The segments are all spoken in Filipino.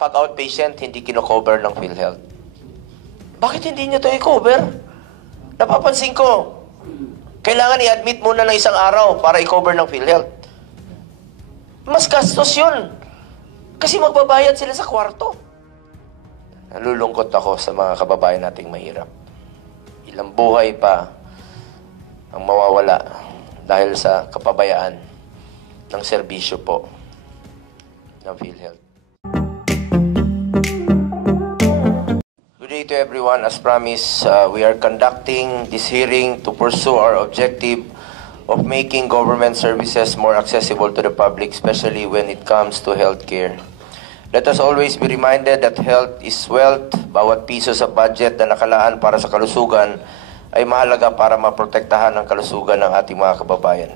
pag outpatient, hindi kino-cover ng PhilHealth. Bakit hindi nyo ito i-cover? Napapansin ko, kailangan i-admit muna ng isang araw para i-cover ng PhilHealth. Mas gastos yun. Kasi magbabayad sila sa kwarto. Nalulungkot ako sa mga kababayan nating mahirap. Ilang buhay pa ang mawawala dahil sa kapabayaan ng serbisyo po ng PhilHealth. Good day to everyone. As promised, we are conducting this hearing to pursue our objective of making government services more accessible to the public, especially when it comes to healthcare. Let us always be reminded that health is wealth. Bawat piso sa budget na nakalaan para sa kalusugan ay mahalaga para maprotektahan ang kalusugan ng ating mga kababayan.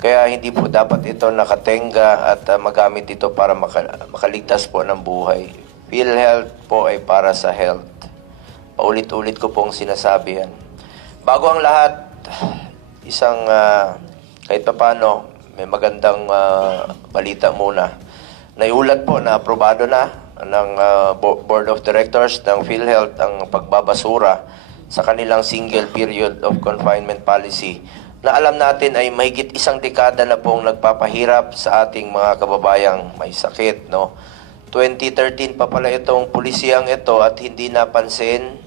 Kaya hindi po dapat ito nakatenga at magamit ito para makaligtas po ng buhay. PhilHealth po ay para sa health. Paulit-ulit ko pong sinasabi yan. Bago ang lahat, isang kahit paano, may magandang balita muna. Naiulat po na aprobado na ng Board of Directors ng PhilHealth ang pagbabasura sa kanilang single period of confinement policy na alam natin ay mahigit isang dekada na pong nagpapahirap sa ating mga kababayang may sakit, no? 2013 pa pala itong pulisiyang ito at hindi napansin.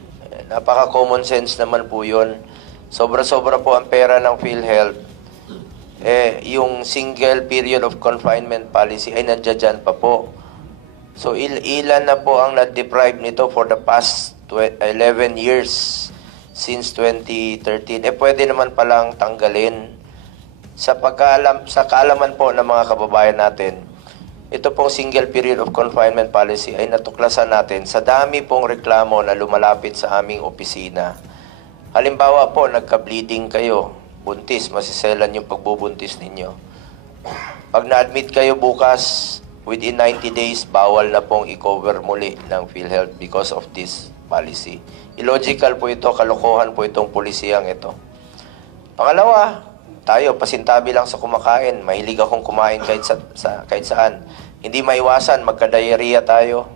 Napaka-common sense naman po yun. Sobra-sobra po ang pera ng PhilHealth. Yung single period of confinement policy ay nandiyan pa po. So, ilan na po ang na-deprive nito for the past 11 years since 2013. Pwede naman palang tanggalin. Sa kaalaman po ng mga kababayan natin, ito pong single period of confinement policy ay natuklasan natin sa dami pong reklamo na lumalapit sa aming opisina. Halimbawa po, nagka-bleeding kayo, buntis, masiselan yung pagbubuntis ninyo. Pag na-admit kayo bukas, within 90 days, bawal na pong i-cover muli ng PhilHealth because of this policy. Illogical po ito, kalokohan po itong pulisiyang ito. Pangalawa, tayo, pasintabi lang sa kumakain. Mahilig akong kumain kahit saan. Hindi maiwasan, magka-diarrhea tayo.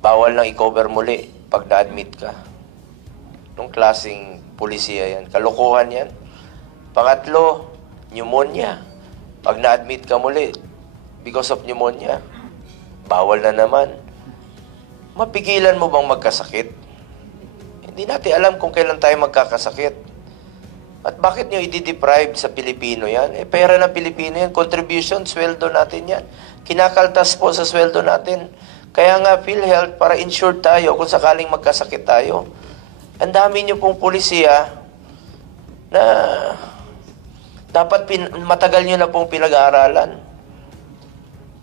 Bawal nang i-cover muli pag na-admit ka. Nung klaseng pulisiya yan. Kalokohan yan. Pangatlo, pneumonia. Pag na-admit ka muli, because of pneumonia, bawal na naman. Mapigilan mo bang magkasakit? Hindi natin alam kung kailan tayo magkakasakit. At bakit nyo i-deprive sa Pilipino yan? Pera ng Pilipino yan, contribution, sweldo natin yan. Kinakaltas po sa sweldo natin. Kaya nga PhilHealth, para insured tayo kung sakaling magkasakit tayo. Ang dami nyo pong pulisiya na dapat matagal nyo na pong pinag-aaralan.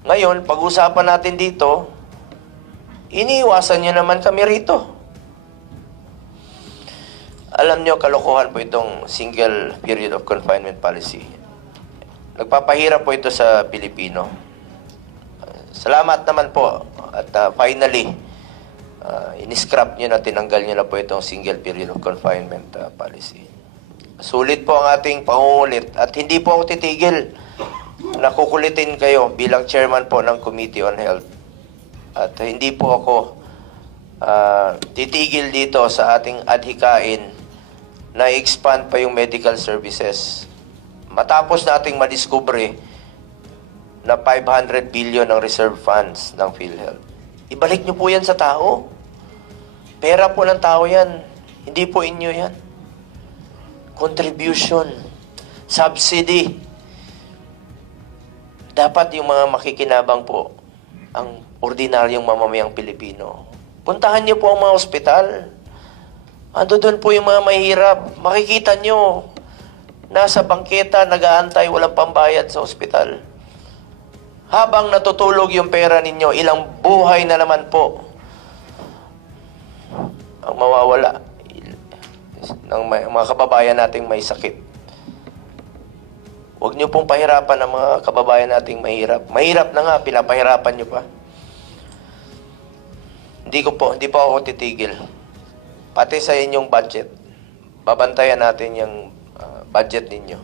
Ngayon, pag-usapan natin dito, iniiwasan nyo naman kami rito. Alam nyo, kalokohan po itong single period of confinement policy. Nagpapahirap po ito sa Pilipino. Salamat naman po. At finally, in-scrap nyo na, tinanggal nyo na po itong single period of confinement policy. Sulit po ang ating pangungulit. At hindi po ako titigil. Nakukulitin kayo bilang chairman po ng Committee on Health. At hindi po ako titigil dito sa ating adhikain na expand pa yung medical services. Matapos nating madiskubre na 500 billion ang reserve funds ng PhilHealth. Ibalik nyo po yan sa tao. Pera po ng tao yan. Hindi po inyo yan. Contribution. Subsidy. Dapat yung mga makikinabang po, ang ordinaryong mamamayang Pilipino. Puntahan nyo po ang mga ospital. Ando doon po yung mga mahirap. Makikita nyo, nasa bangketa, nag-aantay, walang pambayad sa ospital. Habang natutulog yung pera ninyo, ilang buhay na naman po ang mawawala ng mga kababayan nating may sakit. Huwag nyo pong pahirapan ang mga kababayan nating mahirap. Mahirap na nga, pinapahirapan nyo pa. Hindi po ako titigil. Pati sa inyong budget, babantayan natin yung budget ninyo.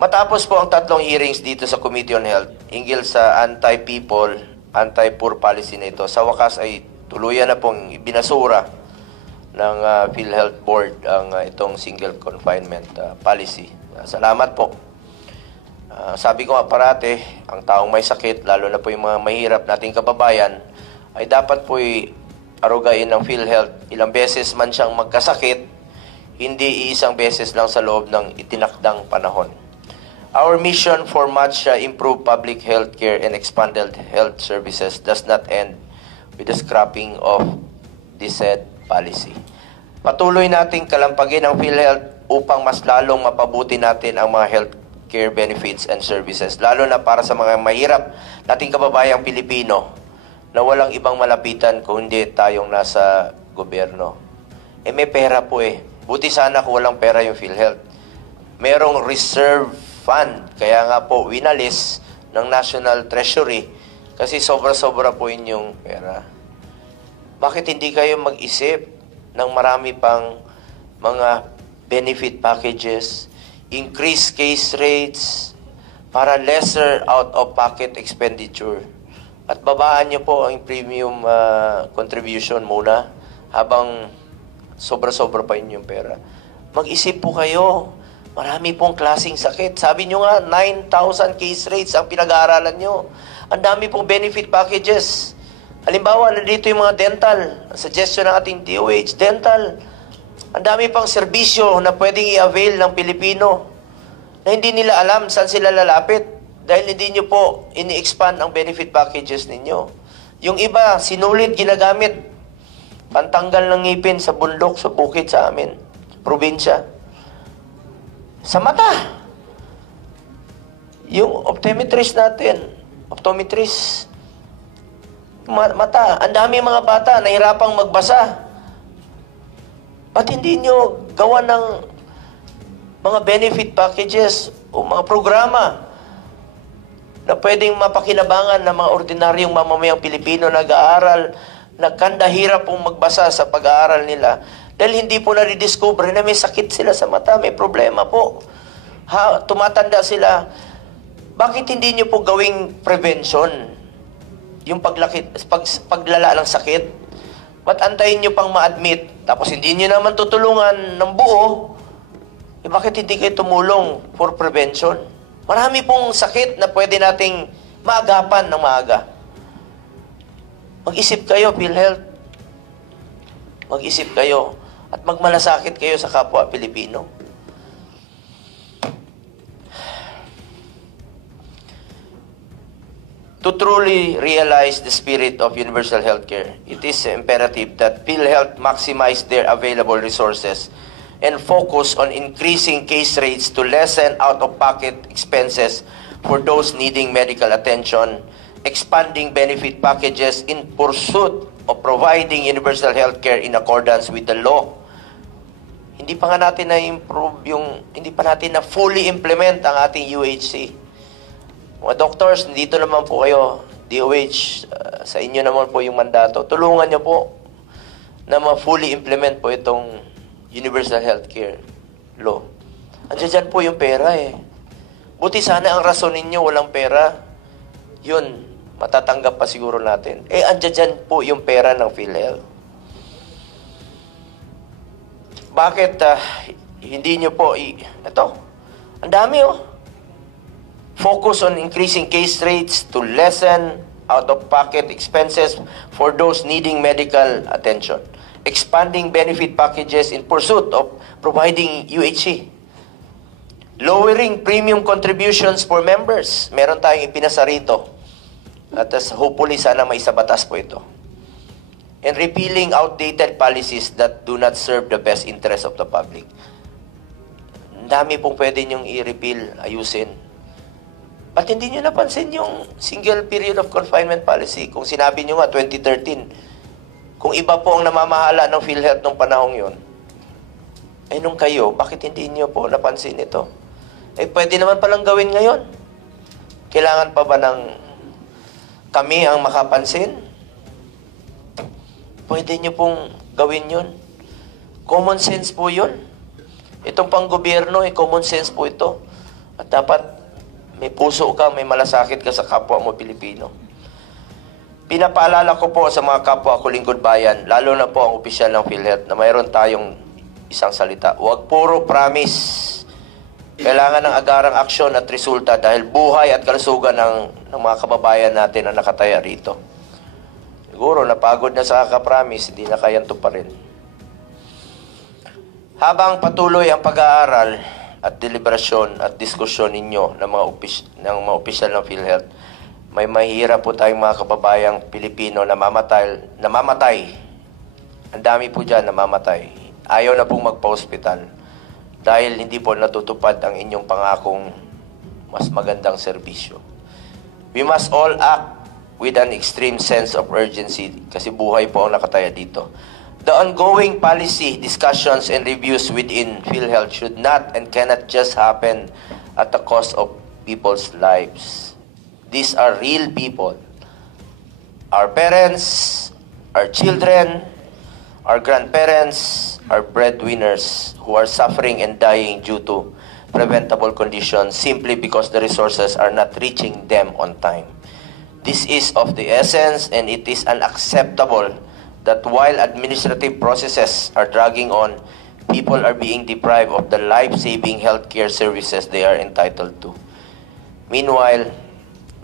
Matapos po ang 3 hearings dito sa Committee on Health, hinggil sa anti-people, anti-poor policy na ito, sa wakas ay tuluyan na pong binasura ng PhilHealth Board ang itong single confinement policy. Salamat po. Sabi ko nga parate, ang taong may sakit, lalo na po yung mga mahirap nating kababayan, ay dapat po arugain ng PhilHealth ilang beses man siyang magkasakit, hindi isang beses lang sa loob ng itinakdang panahon. Our mission for much improved public health care and expanded health services does not end with the scrapping of this said policy. Patuloy nating kalampagin ang PhilHealth upang mas lalong mapabuti natin ang mga health care benefits and services, lalo na para sa mga mahirap nating kababayang Pilipino na walang ibang malapitan kung hindi tayong nasa gobyerno. May pera po Buti sana kung walang pera yung PhilHealth. Merong reserve fund, kaya nga po winalis ng National Treasury kasi sobra-sobra po yung pera. Bakit hindi kayo mag-isip ng marami pang mga benefit packages, increase case rates para lesser out-of-pocket expenditure? At babaan nyo po ang premium contribution muna habang sobra-sobra pa yung pera. Mag-isip po kayo. Marami pong klaseng sakit. Sabi nyo nga, 9,000 case rates ang pinag-aaralan nyo. Ang dami pong benefit packages. Halimbawa, nandito yung mga dental. Suggestion ng ating DOH, dental. Ang dami pang serbisyo na pwedeng i-avail ng Pilipino na hindi nila alam saan sila lalapit dahil hindi nyo po ini-expand ang benefit packages ninyo. Yung iba, sinulit, ginagamit. Pantanggal ng ngipin sa bundok, sa bukid sa amin, sa probinsya. Sa mata. Yung optometrist natin, mata, ang dami mga bata nahirapang magbasa. Ba't hindi nyo gawa ng mga benefit packages o mga programa na pwedeng mapakinabangan ng mga ordinaryong mamamayang Pilipino nag-aaral, na kandahirap pong magbasa sa pag-aaral nila dahil hindi po na-rediscover na may sakit sila sa mata, may problema po. Tumatanda sila. Bakit hindi nyo po gawing prevention? Yung paglala ng sakit? Ba't antayin nyo pang ma-admit? Tapos hindi nyo naman tutulungan ng buo, bakit hindi kayo tumulong for prevention? Marami pong sakit na pwede nating maagapan ng maaga. Mag-isip kayo, PhilHealth. Mag-isip kayo at magmalasakit kayo sa kapwa Pilipino. To truly realize the spirit of universal healthcare, it is imperative that PhilHealth maximize their available resources and focus on increasing case rates to lessen out-of-pocket expenses for those needing medical attention, expanding benefit packages in pursuit of providing universal healthcare in accordance with the law. Hindi pa nga natin na-improve hindi pa natin na fully implement ang ating UHC. Mga doctors, dito naman po kayo, DOH, sa inyo naman po yung mandato. Tulungan nyo po na ma-fully implement po itong universal healthcare law. Andiyan po yung pera Buti sana ang rason ninyo walang pera. Yun, matatanggap pa siguro natin. Andiyan po yung pera ng PhilHealth. Bakit hindi nyo po ito? Ang dami Focus on increasing case rates to lessen out-of-pocket expenses for those needing medical attention. Expanding benefit packages in pursuit of providing UHC. Lowering premium contributions for members. Meron tayong ipinasa rito. At hopefully sana may sa batas po ito. And repealing outdated policies that do not serve the best interest of the public. Ang dami pong pwede nyong i-repeal, ayusin. Ba't hindi nyo napansin yung single period of confinement policy? Kung sinabi nyo nga 2013, kung iba po ang namamahala ng PhilHealth nung panahong yon, nung kayo, bakit hindi nyo po napansin ito? Pwede naman palang gawin ngayon. Kailangan pa ba ng kami ang makapansin? Pwede nyo pong gawin yun. Common sense po yun. Itong pang-gobyerno, common sense po ito. At dapat may puso ka, may malasakit ka sa kapwa mo Pilipino. Pinapaalala ko po sa mga kapwa ko lingkod bayan, lalo na po ang opisyal ng PhilHealth, na mayroon tayong isang salita. Huwag puro promise. Kailangan ng agarang aksyon at resulta dahil buhay at kalusugan ng mga kababayan natin na nakataya rito. Siguro napagod na sa kakapromise, hindi na kayang tuparin. Habang patuloy ang pag-aaral at deliberasyon at diskusyon ninyo ng mga opisyal ng PhilHealth, may mahirap po tayong mga kababayang Pilipino na namamatay. Ang dami po dyan namamatay. Ayaw na pong magpa-hospital dahil hindi po natutupad ang inyong pangakong mas magandang serbisyo. We must all act with an extreme sense of urgency kasi buhay po ang nakataya dito. The ongoing policy discussions and reviews within PhilHealth should not and cannot just happen at the cost of people's lives. These are real people. Our parents, our children, our grandparents, our breadwinners who are suffering and dying due to preventable conditions simply because the resources are not reaching them on time. This is of the essence, and it is unacceptable that while administrative processes are dragging on, people are being deprived of the life-saving healthcare services they are entitled to. Meanwhile,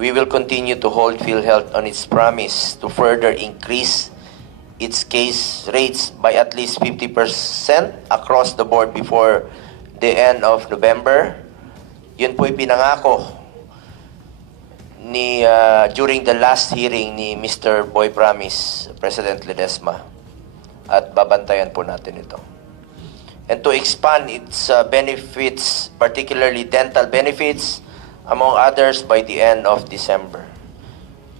we will continue to hold PhilHealth on its promise to further increase its case rates by at least 50% across the board before the end of November. Yun po'y pinangako during the last hearing ni Mr. Boy Promise, President Ledesma. At babantayan po natin ito. And to expand its benefits, particularly dental benefits, among others, by the end of December.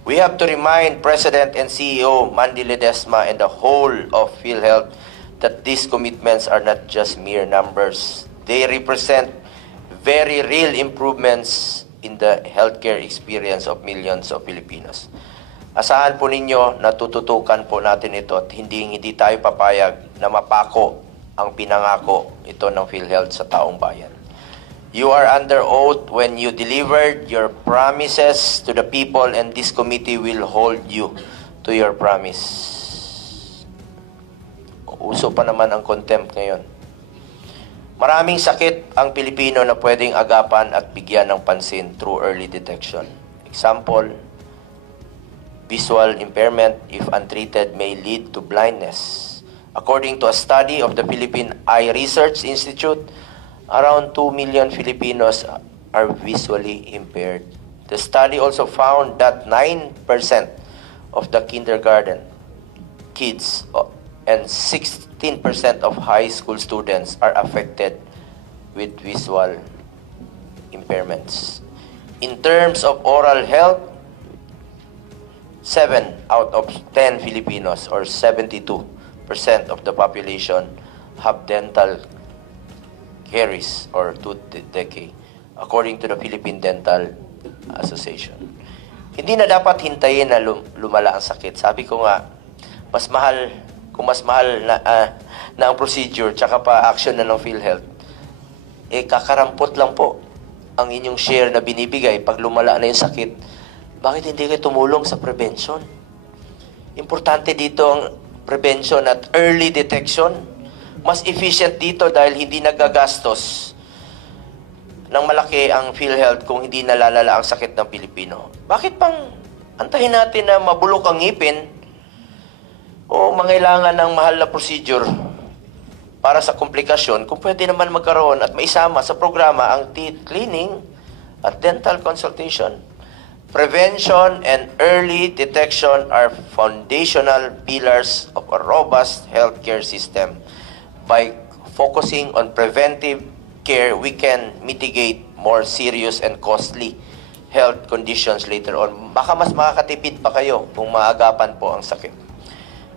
We have to remind President and CEO Mandy Ledesma and the whole of PhilHealth that these commitments are not just mere numbers. They represent very real improvements in the healthcare experience of millions of Filipinos. Asahan po ninyo na tututukan po natin ito at hindi tayo papayag na mapako ang pinangako ito ng PhilHealth sa taong bayan. You are under oath when you delivered your promises to the people, and this committee will hold you to your promise. Uso pa naman ang contempt ngayon. Maraming sakit ang Pilipino na pwedeng agapan at bigyan ng pansin through early detection. Example, visual impairment, if untreated, may lead to blindness. According to a study of the Philippine Eye Research Institute, around 2 million Filipinos are visually impaired. The study also found that 9% of the kindergarten kids and 16% of high school students are affected with visual impairments. In terms of oral health, 7 out of 10 Filipinos, or 72% of the population, have dental caries or tooth decay, according to the Philippine Dental Association. Hindi na dapat hintayin na lumala ang sakit. Sabi ko nga, mas mahal na ang procedure tsaka pa action na ng PhilHealth, kakarampot lang po ang inyong share na binibigay pag lumala na yung sakit. Bakit hindi kayo tumulong sa prevention? Importante dito ang prevention at early detection. Mas efficient dito dahil hindi nagagastos ng malaki ang PhilHealth kung hindi nalalala ang sakit ng Pilipino. Bakit pang antahin natin na mabulok ang ngipin o mangailangan ng mahal na procedure para sa komplikasyon kung pwede naman magkaroon at maisama sa programa ang teeth cleaning at dental consultation? Prevention and early detection are foundational pillars of a robust healthcare system. By focusing on preventive care, we can mitigate more serious and costly health conditions later on. Baka mas makakatipid pa kayo kung maagapan po ang sakit.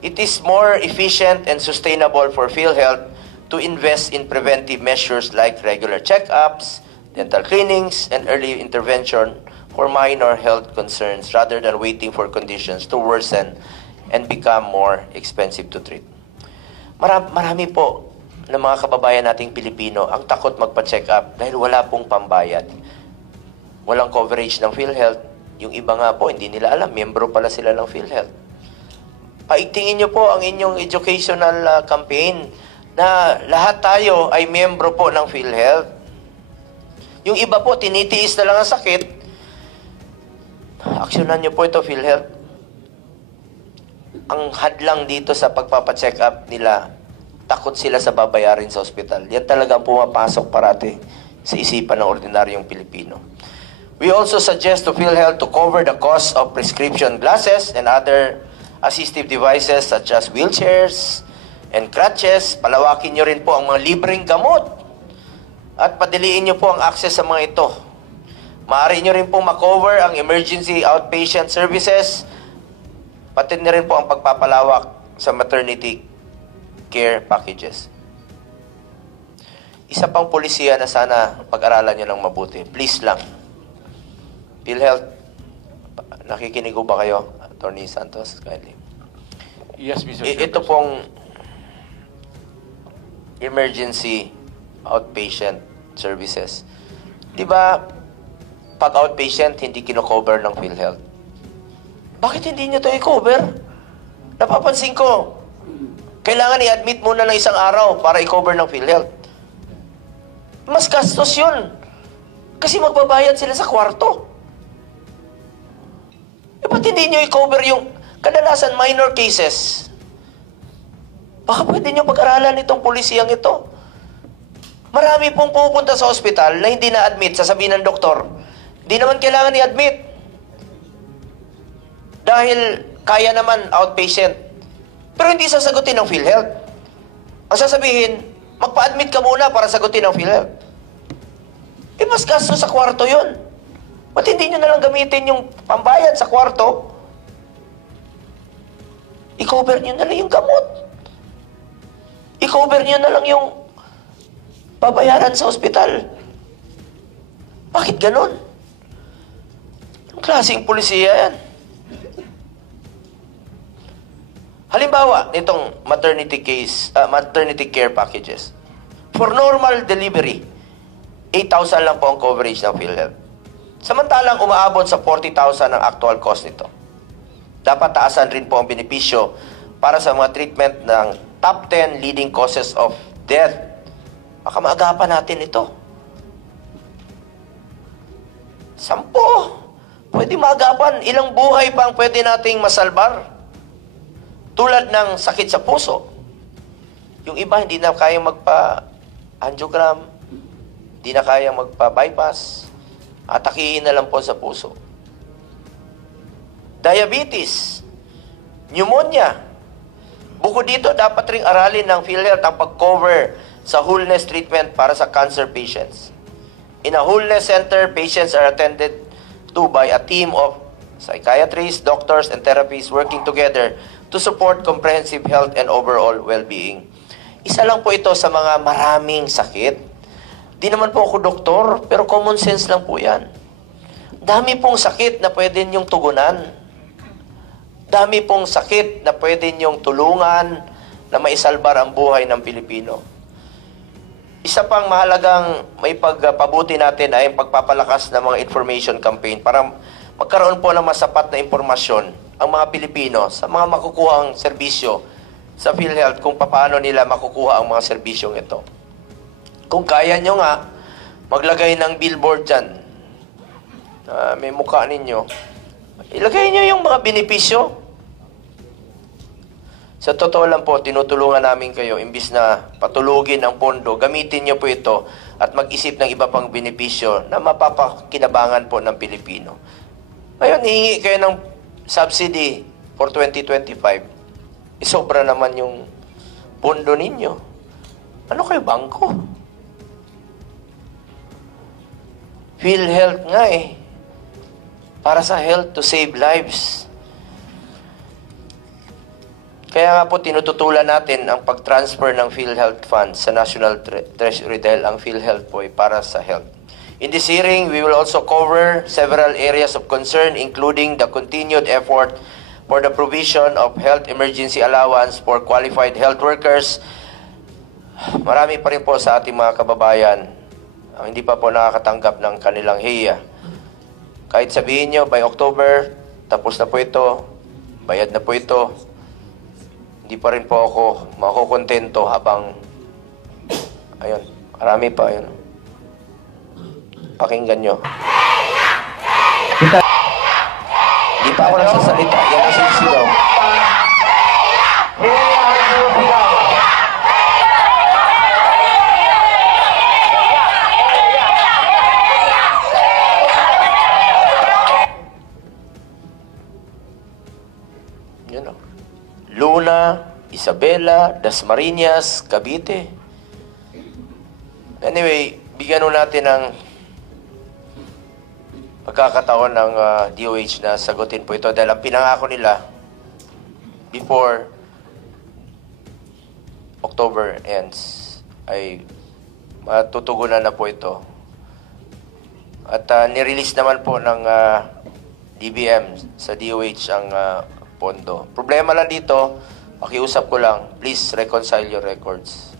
It is more efficient and sustainable for PhilHealth to invest in preventive measures like regular checkups, dental cleanings, and early intervention for minor health concerns rather than waiting for conditions to worsen and become more expensive to treat. Marami po ng mga kababayan nating Pilipino ang takot magpa-check up dahil wala pong pambayad. Walang coverage ng PhilHealth. Yung iba nga po, hindi nila alam, membro pala sila ng PhilHealth. Paigtingin nyo po ang inyong educational campaign na lahat tayo ay membro po ng PhilHealth. Yung iba po, tinitiis na lang ang sakit. Aksyonan nyo po ito, PhilHealth. Ang hadlang dito sa pagpapacheck up nila, takot sila sa babayarin sa ospital. Yan talaga ang pumapasok parati sa isipan ng ordinaryong Pilipino. We also suggest to PhilHealth to cover the cost of prescription glasses and other assistive devices such as wheelchairs and crutches. Palawakin nyo rin po ang mga libreng gamot at padiliin nyo po ang access sa mga ito. Maaari nyo rin po makover ang emergency outpatient services, pati na rin po ang pagpapalawak sa maternity care packages. Isa pang polisiya na sana pag-aralan nyo ng mabuti. Please lang. PhilHealth, nakikinig ba kayo? Attorney Santos, kindly. Yes, Mr. Chairperson. Ito pong emergency outpatient services. Di ba, pag outpatient, hindi kino-cover ng PhilHealth? Bakit hindi nyo ito i-cover? Napapansin ko, kailangan i-admit muna ng isang araw para i-cover ng PhilHealth. Mas gastos yun. Kasi magbabayad sila sa kwarto. E ba't hindi nyo i-cover yung kadalasan minor cases? Baka pwede nyo pag-aralan itong pulisiyang ito. Marami pong pupunta sa ospital na hindi na-admit, sasabihin ng doktor, di naman kailangan i-admit. Dahil kaya naman outpatient. Pero hindi sasagutin ng PhilHealth. Ang sasabihin, magpa-admit ka muna para sagutin ng PhilHealth. Eh, mas gasto sa kwarto yun. Ba't hindi nyo na lang gamitin yung pambayad sa kwarto? I-cover nyo na lang yung gamot. I-cover nyo na lang yung babayaran sa ospital. Bakit ganun? Anong klaseng polisiya yan? Halimbawa, nitong maternity care packages. For normal delivery, 8,000 lang po ang coverage ng PhilHealth. Samantalang umaabot sa 40,000 ang actual cost nito. Dapat taasan rin po ang benepisyo para sa mga treatment ng top 10 leading causes of death. Baka maagapan natin ito. 10. Pwede maagapan. Ilang buhay pa ang pwede nating masalbar? Tulad ng sakit sa puso. Yung iba hindi na kayang magpa-angiogram, hindi na kayang magpa-bypass, atakihin na lang po sa puso. Diabetes, pneumonia. Bukod dito, dapat ring aralin ng PhilHealth ang pag-cover sa wholeness treatment para sa cancer patients. In a wholeness center, patients are attended to by a team of psychiatrists, doctors, and therapists working together to support comprehensive health and overall well-being. Isa lang po ito sa mga maraming sakit. Di naman po ako doktor, pero common sense lang po yan. Dami pong sakit na pwede niyong tugunan. Dami pong sakit na pwede niyong tulungan na maisalbar ang buhay ng Pilipino. Isa pang mahalagang may pagpabuti natin ay ang pagpapalakas ng mga information campaign para magkaroon po ng masapat na impormasyon ang mga Pilipino sa mga makukuhang serbisyo sa PhilHealth kung paano nila makukuha ang mga serbisyong ito. Kung kaya nyo nga, maglagay ng billboard dyan. May mukha ninyo. Ilagay nyo yung mga benepisyo. Sa totoo lang po, tinutulungan namin kayo, imbis na patulugin ang pondo, gamitin nyo po ito at mag-isip ng iba pang benepisyo na mapapakinabangan po ng Pilipino. Ngayon, hihingi kayo ng subsidy for 2025. Isobra naman yung pondo ninyo. Ano kayo, bangko? PhilHealth nga eh. Para sa health to save lives. Kaya nga po tinututulan natin ang pag-transfer ng PhilHealth funds sa National Treasury dahil ang PhilHealth po ay para sa health. In this hearing, we will also cover several areas of concern including the continued effort for the provision of health emergency allowance for qualified health workers, marami pa rin po sa ating mga kababayan ang hindi pa po nakakatanggap ng kanilang hiya. Kahit sabihin nyo, by October, tapos na po ito, bayad na po ito, hindi pa rin po ako makukontento habang, ayun, marami pa, ayun. Pakinggan nyo. Hindi pa ako nagsasalita, yan ang sisigaw. Luna, Isabela, Dasmariñas, Cavite. Anyway, bigyan nun natin ng pagkakataon ng DOH na sagutin po ito dahil ang pinangako nila before October ends ay matutugunan na po ito. At nirelease naman po ng DBM sa DOH ang pondo. Problema lang dito, pakiusap ko lang, please reconcile your records.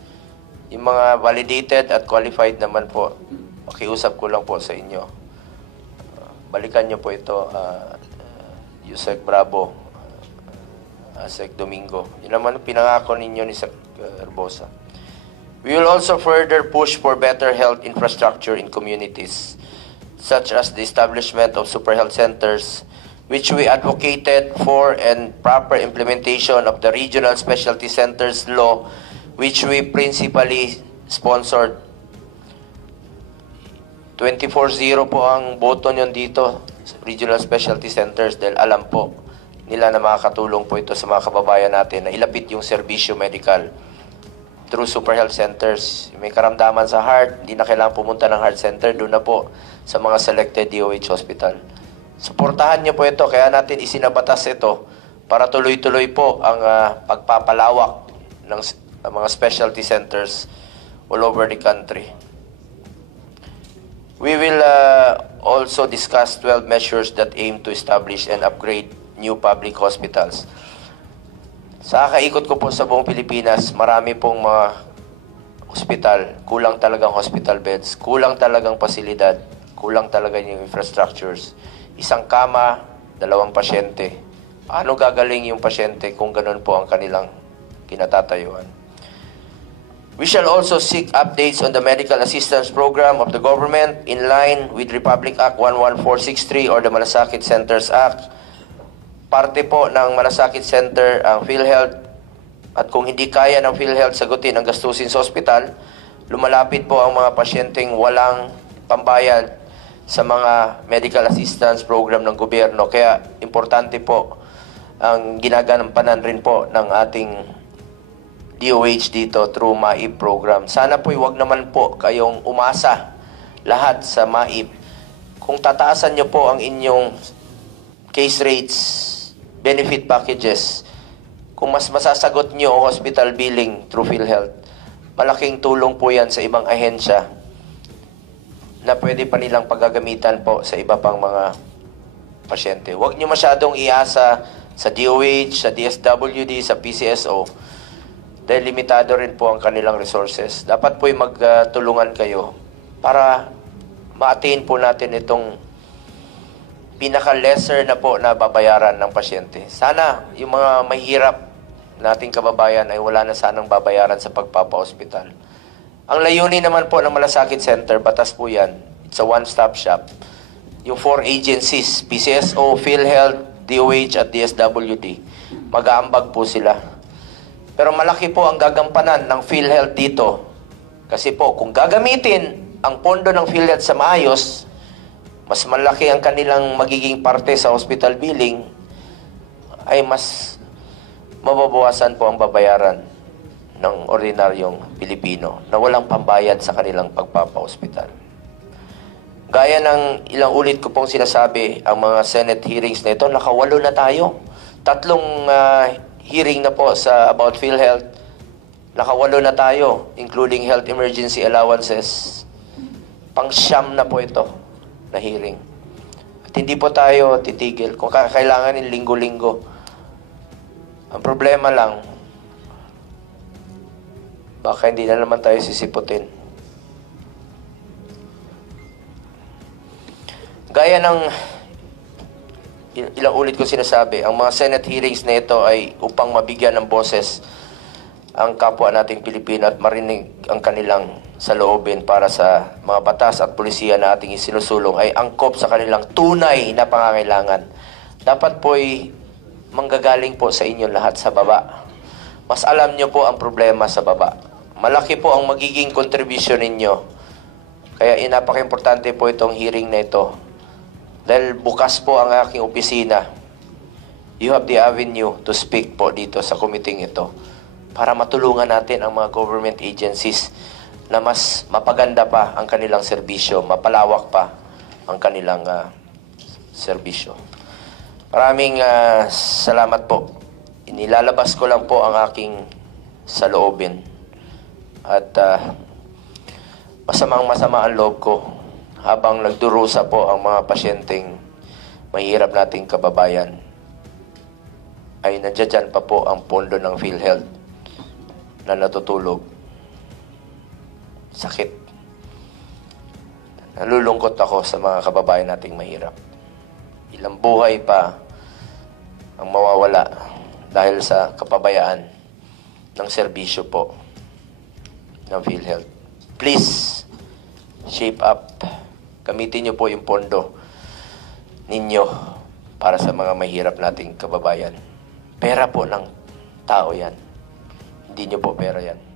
Yung mga validated at qualified naman po, pakiusap ko lang po sa inyo. Balikan nyo po ito, Yusek Bravo, Sec Domingo. Yun naman pinangako ninyo ni Sec Herbosa. We will also further push for better health infrastructure in communities, such as the establishment of super health centers, which we advocated for, and proper implementation of the Regional Specialty Centers Law, which we principally sponsored. 24-0 po ang boto nyo dito, Regional Specialty Centers, dahil alam po nila na makakatulong po ito sa mga kababayan natin na ilapit yung serbisyo medical through super health centers. May karamdaman sa heart, hindi na kailangan pumunta ng heart center, doon na po sa mga selected DOH hospital. Suportahan niyo po ito, kaya natin isinabatas ito para tuloy-tuloy po ang pagpapalawak ng mga specialty centers all over the country. We will also discuss 12 measures that aim to establish and upgrade new public hospitals. Sa kaikot ko po sa buong Pilipinas, marami pong mga hospital, kulang talagang hospital beds, kulang talagang pasilidad, kulang talaga yung infrastructures. Isang kama, 2 pasyente. Paano gagaling yung pasyente kung ganun po ang kanilang kinatatayuan? We shall also seek updates on the medical assistance program of the government in line with Republic Act 11463 or the Malasakit Centers Act. Parte po ng Malasakit Center ang PhilHealth, at kung hindi kaya ng PhilHealth sagutin ang gastusin sa ospital, lumalapit po ang mga pasyenteng walang pambayad sa mga medical assistance program ng gobyerno. Kaya importante po ang ginagampanan rin po ng ating DOH dito through MAIP program. Sana po wag naman po kayong umasa lahat sa MAIP. Kung tataasan nyo po ang inyong case rates, benefit packages, kung mas masasagot nyo ang hospital billing through PhilHealth, malaking tulong po yan sa ibang ahensya na pwede pa nilang paggagamitan po sa iba pang mga pasyente. Huwag nyo masyadong iasa sa DOH, sa DSWD, sa PCSO, dahil limitado rin po ang kanilang resources. Dapat po magtulungan kayo para ma-attain po natin itong pinaka-lesser na po na babayaran ng pasyente. Sana yung mga mahirap nating kababayan ay wala na sanang babayaran sa pagpapa-hospital. Ang layunin naman po ng Malasakit Center, batas po yan, it's a one-stop shop. Yung 4 agencies, PCSO, PhilHealth, DOH at DSWD, mag-aambag po sila. Pero malaki po ang gagampanan ng PhilHealth dito. Kasi po, kung gagamitin ang pondo ng PhilHealth sa maayos, mas malaki ang kanilang magiging parte sa hospital billing, ay mas mababawasan po ang babayaran ng ordinaryong Pilipino na walang pambayad sa kanilang pagpapa-hospital. Gaya ng ilang ulit ko pong sinasabi, ang mga Senate hearings na ito, nakawalo na tayo. 3 hearing na po sa about PhilHealth, nakawalo na tayo, including health emergency allowances. Pang-siyam na po ito na hearing. At hindi po tayo titigil kung kakailanganin linggo-linggo. Ang problema lang, baka hindi na naman tayo sisiputin. Gaya ng ilang ulit ko sinasabi, ang mga Senate hearings na ito ay upang mabigyan ng boses ang kapwa nating Pilipino at marinig ang kanilang saloobin para sa mga batas at pulisiya na ating isinusulong ay angkop sa kanilang tunay na pangangailangan. Dapat po'y manggagaling po sa inyo lahat sa baba. Mas alam nyo po ang problema sa baba. Malaki po ang magiging contribution ninyo. Kaya napaka-importante po itong hearing na ito. Dahil bukas po ang aking opisina, you have the avenue to speak po dito sa committee ito para matulungan natin ang mga government agencies na mas mapaganda pa ang kanilang serbisyo, mapalawak pa ang kanilang serbisyo. Maraming salamat po. Inilalabas ko lang po ang aking saloobin. At masamang-masama ang loob ko habang nagdurusa po ang mga pasyenteng mahirap nating kababayan, ay nandiyan pa po ang pondo ng PhilHealth na natutulog. Sakit. Nalulungkot ako sa mga kababayan nating mahirap. Ilang buhay pa ang mawawala dahil sa kapabayaan ng serbisyo po ng PhilHealth. Please, shape up. Gamitin niyo po yung pondo ninyo para sa mga mahirap nating kababayan. Pera po ng tao yan. Hindi niyo po pera yan.